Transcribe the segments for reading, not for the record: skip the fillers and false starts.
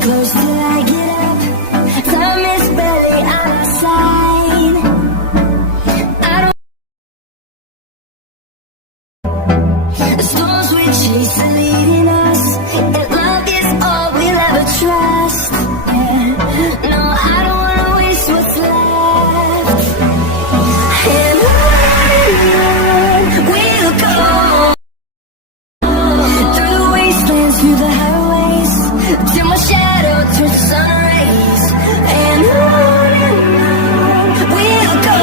close till I get up. Time is barely on our side. I don't. The storms we chase are leading us, and love is all we'll ever trust. Yeah. No, I don't wanna waste what's left. And on we'll go, through the wastelands, through the highways, till my shadow turns to sun rays. And on we'll go,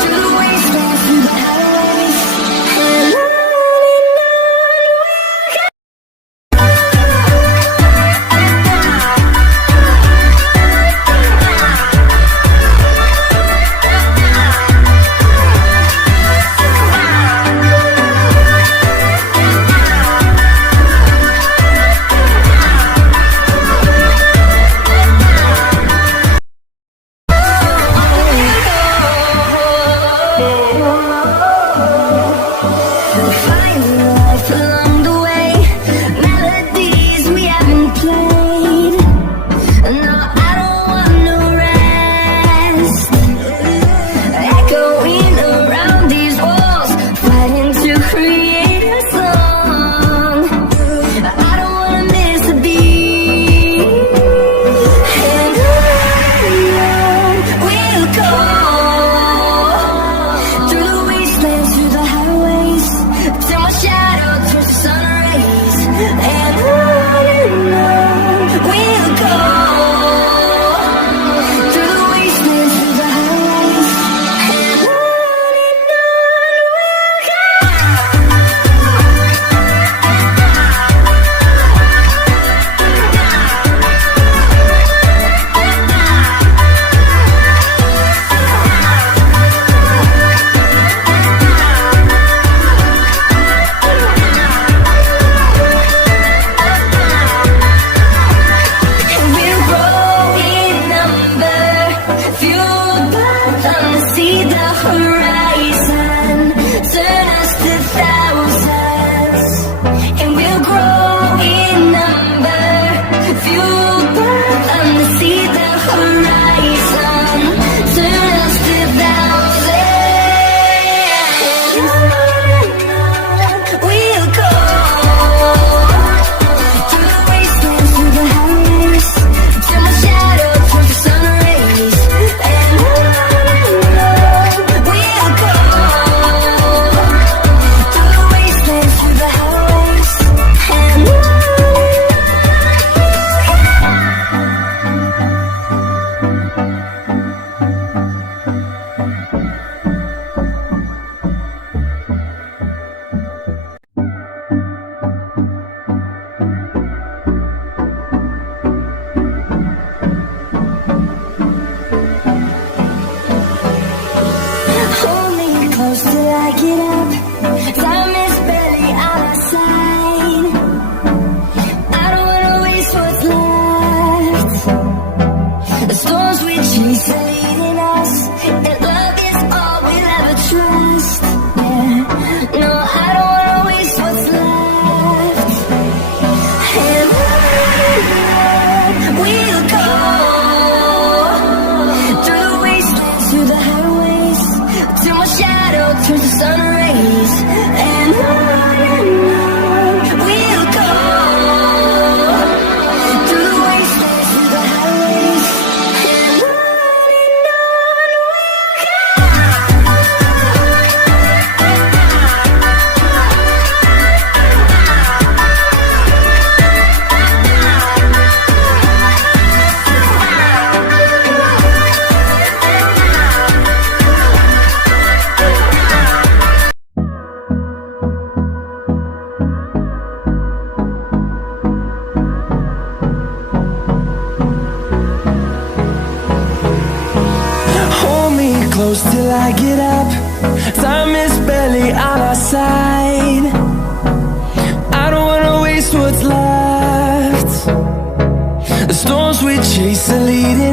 through the wastelands, through the highways, and on finding life along the way, melodies we haven't played. No, I don't want no rest. Echoing around these walls, fighting to create a song. I don't wanna miss a beat. And on we'll go, through the wastelands, through the highways, till my shadow turns to sun rays. And on we'll go, through the wastelands, through the highways, and on we'll go. We'll grow in number, fueled by them to see the horizon, turn us to thousands. And we'll grow in number, fueled by them to see the horizon, turn us to thousands. We'll go, through the wastelands, through the highways, till my shadow turns to sun rays. And on we'll go, through the wastelands, through the highways, and on. Hold me close till I get up. Time is barely on our side. I don't wanna waste what's left. The storms we chase are leading us, and love is all we'll ever trust. Yeah. No, I don't wanna waste what's left. And on we'll go, through the wastelands, through the highways, till my shadow turns to sun rays. And on we'll go, through the wastelands, through the highways, and on we'll go. Hold me close till I get up. Time is barely on our side. I don't wanna waste what's left. The storms we chase are leading